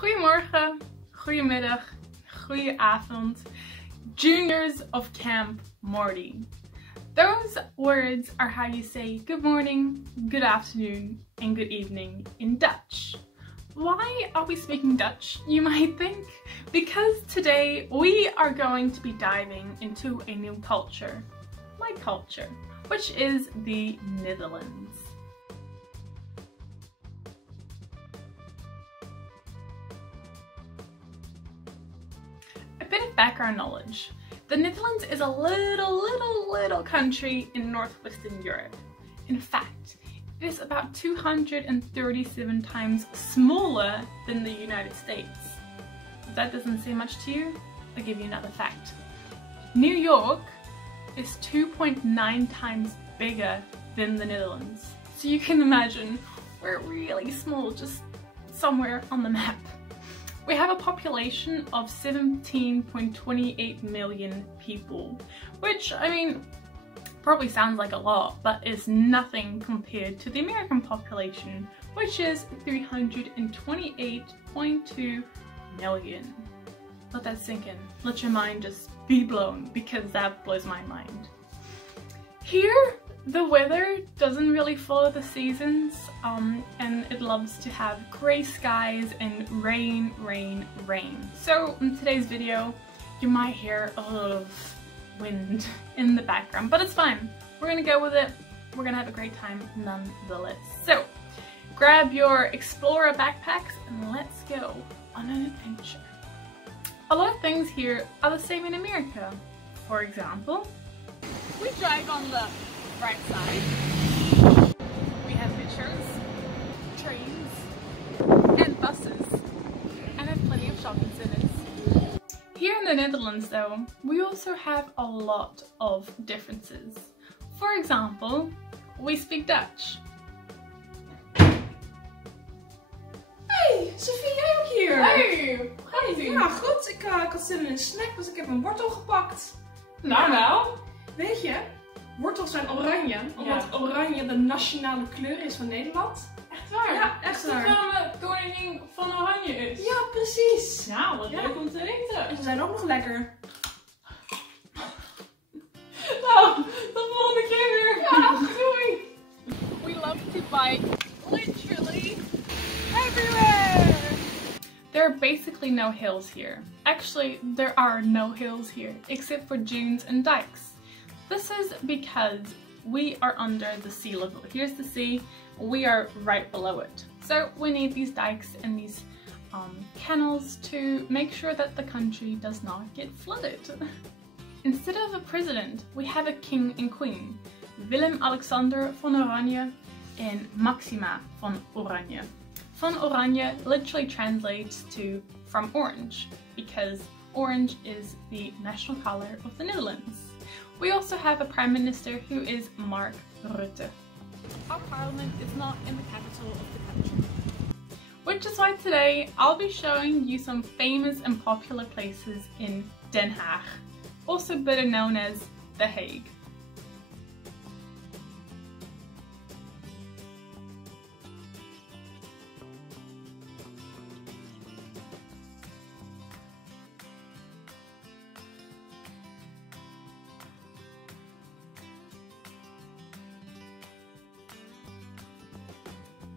Goedemorgen, goedemiddag, goedenavond, juniors of Camp Morty. Those words are how you say good morning, good afternoon, and good evening in Dutch. Why are we speaking Dutch, you might think? Because today we are going to be diving into a new culture, my culture, which is the Netherlands. A bit of background knowledge. The Netherlands is a little country in northwestern Europe. In fact, it is about 237 times smaller than the United States. If that doesn't say much to you, I'll give you another fact. New York is 2.9 times bigger than the Netherlands. So you can imagine we're really small, just somewhere on the map. We have a population of 17.28 million people, which, I mean, probably sounds like a lot, but is nothing compared to the American population, which is 328.2 million. Let that sink in. Let your mind just be blown, because that blows my mind. Here, the weather doesn't really follow the seasons, and it loves to have grey skies and rain. So in today's video, you might hear a lot of wind in the background, but it's fine. We're gonna go with it. We're gonna have a great time nonetheless. So grab your Explorer backpacks and let's go on an adventure. A lot of things here are the same in America. For example, we drive on the right side. We have metros, trains, and buses, and have plenty of shopping centers. Here in the Netherlands though, we also have a lot of differences. For example, we speak Dutch. Hey, Sophia, jij ook hier? Hey, wat ga je doen? Ja, goed. Ik had zin in een snack, dus ik heb een wortel gepakt. Nou. Weet je, wortels zijn oranje, omdat oranje de nationale kleur is van Nederland. Echt waar? Ja, echt waar. Dat de koningin van Oranje is. Ja, precies. Ja, wat leuk om te weten. En ze zijn ook nog lekker. Nou, tot de volgende keer weer. Ja, doei. We love to bike literally everywhere. There are basically no hills here. Actually, there are no hills here except for dunes and dikes. This is because we are under the sea level. Here's the sea, we are right below it. So we need these dikes and these canals to make sure that the country does not get flooded. Instead of a president, we have a king and queen, Willem-Alexander van Oranje and Maxima van Oranje. Van Oranje literally translates to from orange, because orange is the national color of the Netherlands. We also have a Prime Minister who is Mark Rutte. Our parliament is not in the capital of the country. Which is why today I'll be showing you some famous and popular places in Den Haag, also better known as The Hague.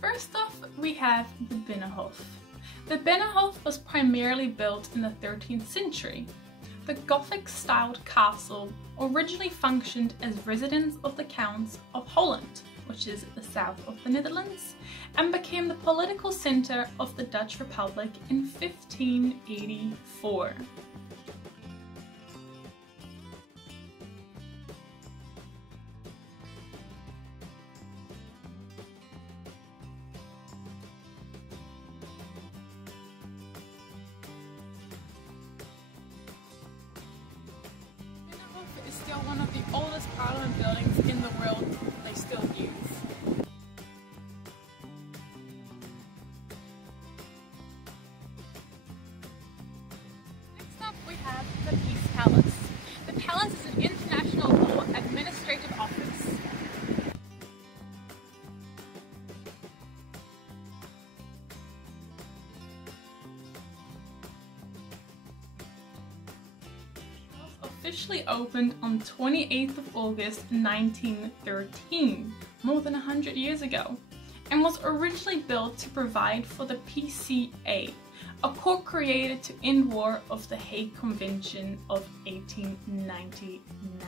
First off, we have the Binnenhof. The Binnenhof was primarily built in the 13th century. The Gothic-styled castle originally functioned as residence of the Counts of Holland, which is the south of the Netherlands, and became the political centre of the Dutch Republic in 1584. Is still one of the oldest parliament buildings in the world they still use. Next up we have the Peace Palace. The palace is an international law administrative office. officially opened on 28th of August 1913, more than 100 years ago, and was originally built to provide for the PCA, a court created to end war of the Hague Convention of 1899.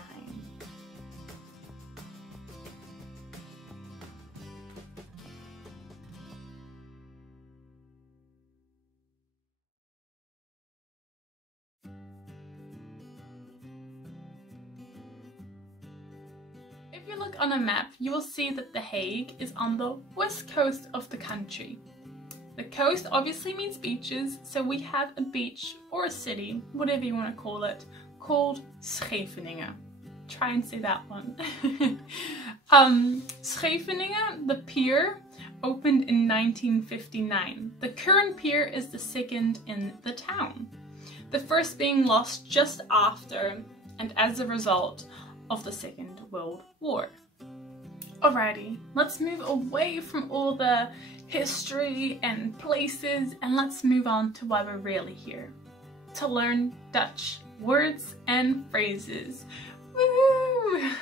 If you look on a map, you will see that The Hague is on the west coast of the country. The coast obviously means beaches, so we have a beach or a city, whatever you want to call it, called Scheveningen. Try and say that one. Scheveningen, the pier, opened in 1959. The current pier is the second in the town. The first being lost just after and as a result of the Second World War. Alrighty, let's move away from all the history and places and let's move on to why we're really here. To learn Dutch words and phrases. Woo!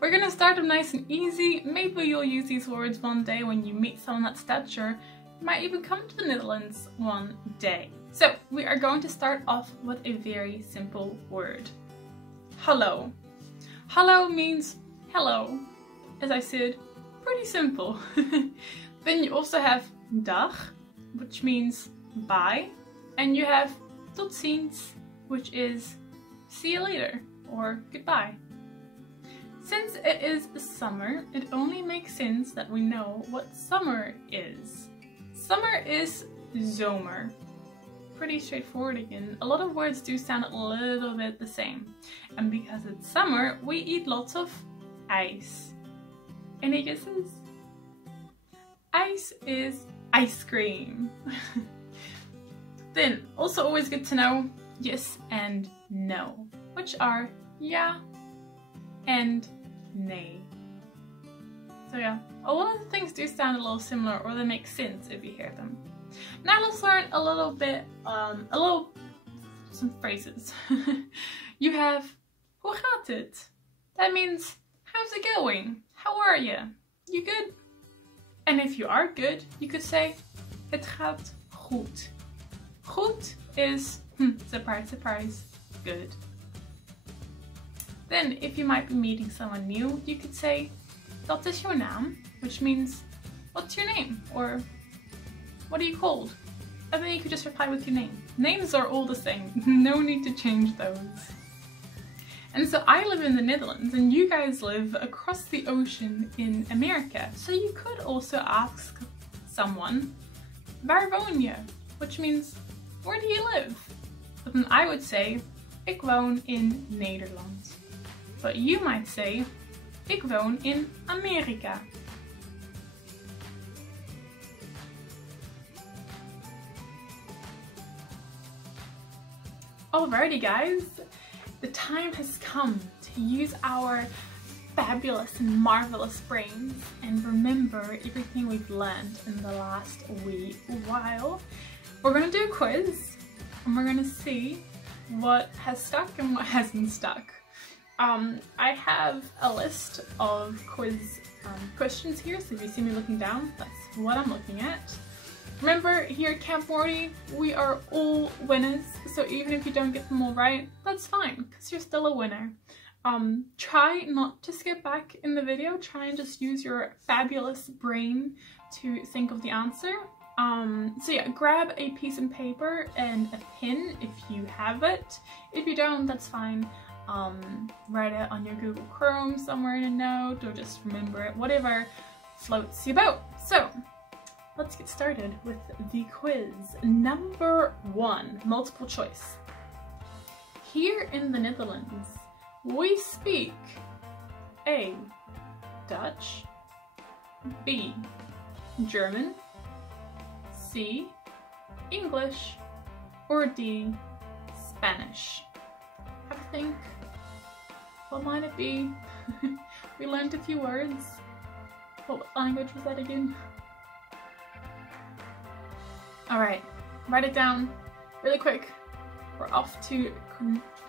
We're gonna start them nice and easy. Maybe you'll use these words one day when you meet someone that's Dutch, or you might even come to the Netherlands one day. So we are going to start off with a very simple word. Hello. Hello means hello. As I said, pretty simple. Then you also have dag, which means bye. And you have tot ziens, which is see you later or goodbye. Since it is summer, it only makes sense that we know what summer is. Summer is zomer. Pretty straightforward again. A lot of words do sound a little bit the same. And because it's summer, we eat lots of ice. Any guesses? Ice is ice cream. Then, also always good to know yes and no, which are ja and nee. So yeah, a lot of the things do sound a little similar, or they make sense if you hear them. Now let's learn a little bit, some phrases. You have, hoe gaat het? That means, how's it going? How are you? You good? And if you are good, you could say, het gaat goed. Goed is, surprise, surprise, good. Then, if you might be meeting someone new, you could say, dat is jouw naam, which means, what's your name? Or, what are you called? And then you could just reply with your name. Names are all the same, no need to change those. And so I live in the Netherlands and you guys live across the ocean in America. So you could also ask someone, waar woon je? Which means, where do you live? But then I would say, ik woon in Nederland. But you might say, ik woon in Amerika. Alrighty guys, the time has come to use our fabulous and marvelous brains and remember everything we've learned in the last wee while. We're going to do a quiz and we're going to see what has stuck and what hasn't stuck. I have a list of quiz questions here, so if you see me looking down, that's what I'm looking at. Remember, here at Camp Morty, we are all winners, so even if you don't get them all right, that's fine, because you're still a winner. Try not to skip back in the video, try and just use your fabulous brain to think of the answer. So yeah, grab a piece of paper and a pen if you have it. If you don't, that's fine. Write it on your Google Chrome somewhere in a note, or just remember it, whatever floats your boat. So, let's get started with the quiz. Number 1, multiple choice. Here in the Netherlands, we speak A, Dutch, B, German, C, English, or D, Spanish. Have a think. What might it be? We learned a few words. What language was that again? Alright, write it down really quick. We're off to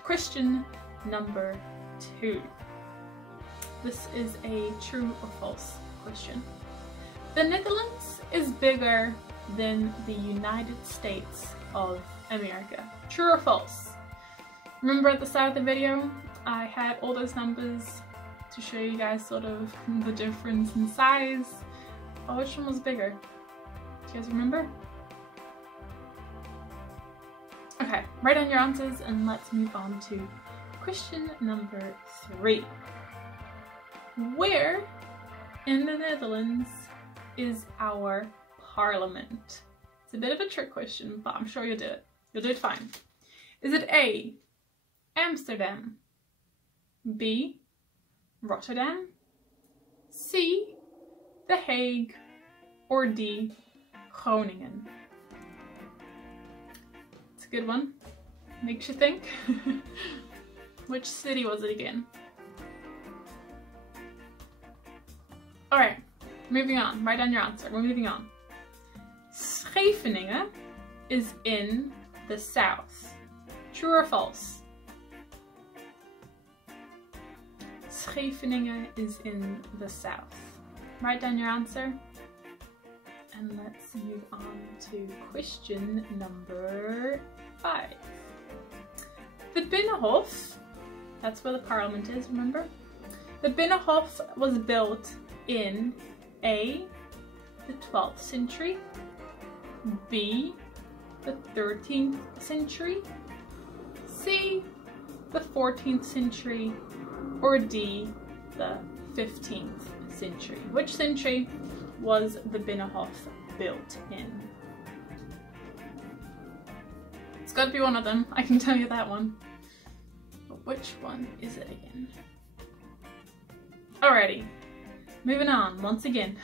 question number 2. This is a true or false question. The Netherlands is bigger than the United States of America. True or false? Remember at the start of the video, I had all those numbers to show you guys sort of the difference in size. Oh, which one was bigger? Do you guys remember? Okay, write down your answers and let's move on to question number 3. Where in the Netherlands is our parliament? It's a bit of a trick question, but I'm sure you'll do it. You'll do it fine. Is it A, Amsterdam, B, Rotterdam, C, The Hague, or D, Groningen? It's a good one. Makes you think. Which city was it again? Alright, moving on. Write down your answer. We're moving on. Scheveningen is in the south. True or false? Scheveningen is in the south. Write down your answer. And let's move on to question number 5. The Binnenhof, that's where the parliament is, remember? The Binnenhof was built in A, the 12th century, B, the 13th century, C, the 14th century, or D, the 15th century. Which century was the Binnenhof built in? It's got to be one of them, I can tell you that one. But which one is it again? Alrighty, moving on once again.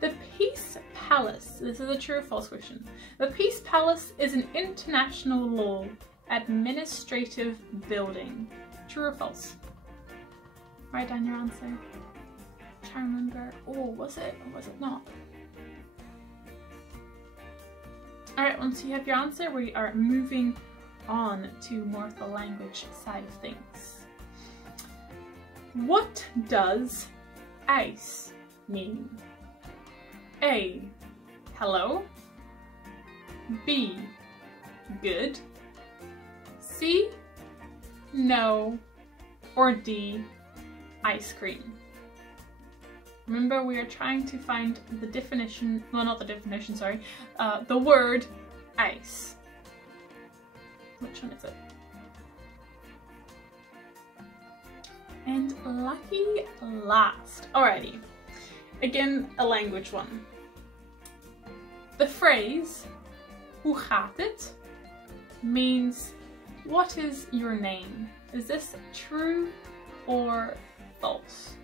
The Peace Palace, this is a true or false question. The Peace Palace is an international law administrative building. True or false? Write down your answer. Try to remember. Oh, was it or was it not? Alright, once you have your answer, we are moving on to more of the language side of things. What does ice mean? A, hello. B, good. C, no. Or D, ice cream. Remember, we are trying to find the definition, well, not the definition, sorry, the word ice. Which one is it? And lucky last. Alrighty, again, a language one. The phrase, hoe gaat het, means, what is your name? Is this true or false?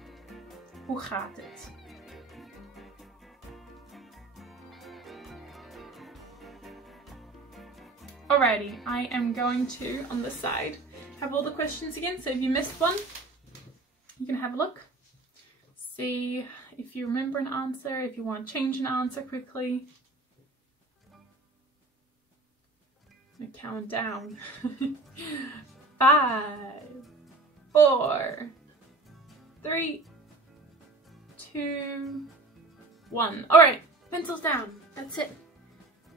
Hoe gaat het? Alrighty, I am going to, on this side, have all the questions again, so if you missed one, you can have a look. See if you remember an answer, if you want to change an answer quickly. I'm gonna count down. 5, 4, 3, 2, 1. Alright, pencils down. That's it.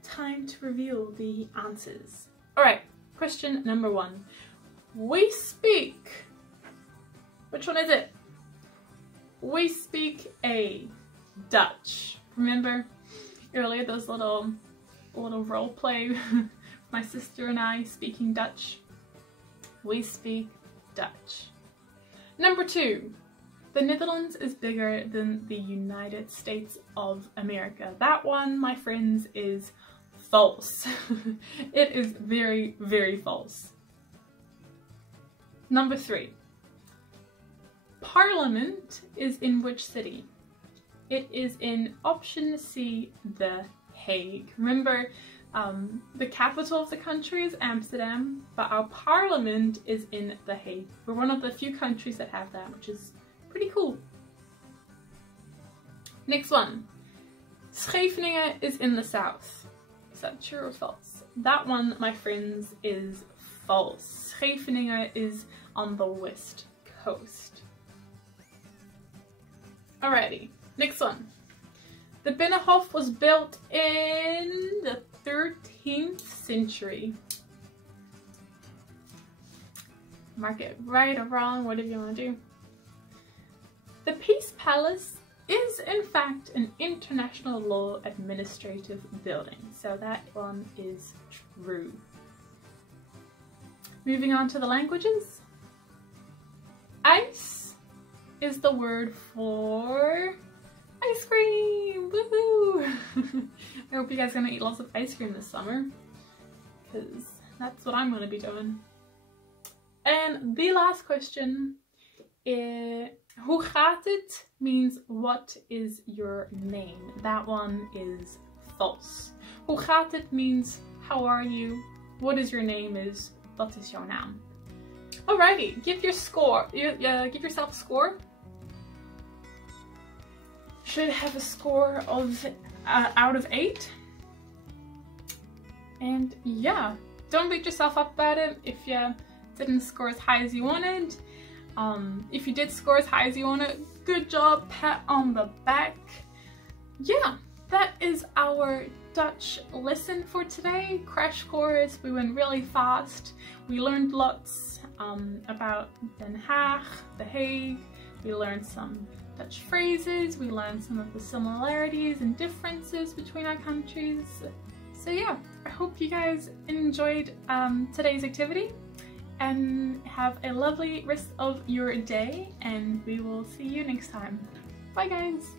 Time to reveal the answers. Alright, question number 1. We speak. Which one is it? We speak A, Dutch. Remember earlier those little role play my sister and I speaking Dutch? We speak Dutch. Number 2. The Netherlands is bigger than the United States of America. That one, my friends, is false. It is very, very false. Number 3. Parliament is in which city? It is in option C, The Hague. Remember, the capital of the country is Amsterdam, but our parliament is in The Hague. We're one of the few countries that have that, which is pretty cool. Next one. Scheveningen is in the south. Is that true or false? That one, my friends, is false. Scheveningen is on the west coast. Alrighty, next one. The Binnenhof was built in the 13th century. Mark it right or wrong, whatever you want to do. The Peace Palace is in fact an international law administrative building, so that one is true. Moving on to the languages. Ice is the word for ice cream! Woohoo! I hope you guys are gonna eat lots of ice cream this summer, because that's what I'm gonna be doing. And the last question is, hoe gaat het means what is your name? That one is false. Hoe gaat het means how are you? What is your name is wat is jouw naam? Alrighty, give your score. Give yourself a score. Should have a score of out of 8. And yeah, don't beat yourself up about it if you didn't score as high as you wanted. If you did score as high as you wanted, good job, pat on the back. Yeah, that is our Dutch lesson for today. Crash course, we went really fast. We learned lots about Den Haag, The Hague. We learned some Dutch phrases. We learned some of the similarities and differences between our countries. So yeah, I hope you guys enjoyed today's activity. And have a lovely rest of your day, and we will see you next time. Bye guys!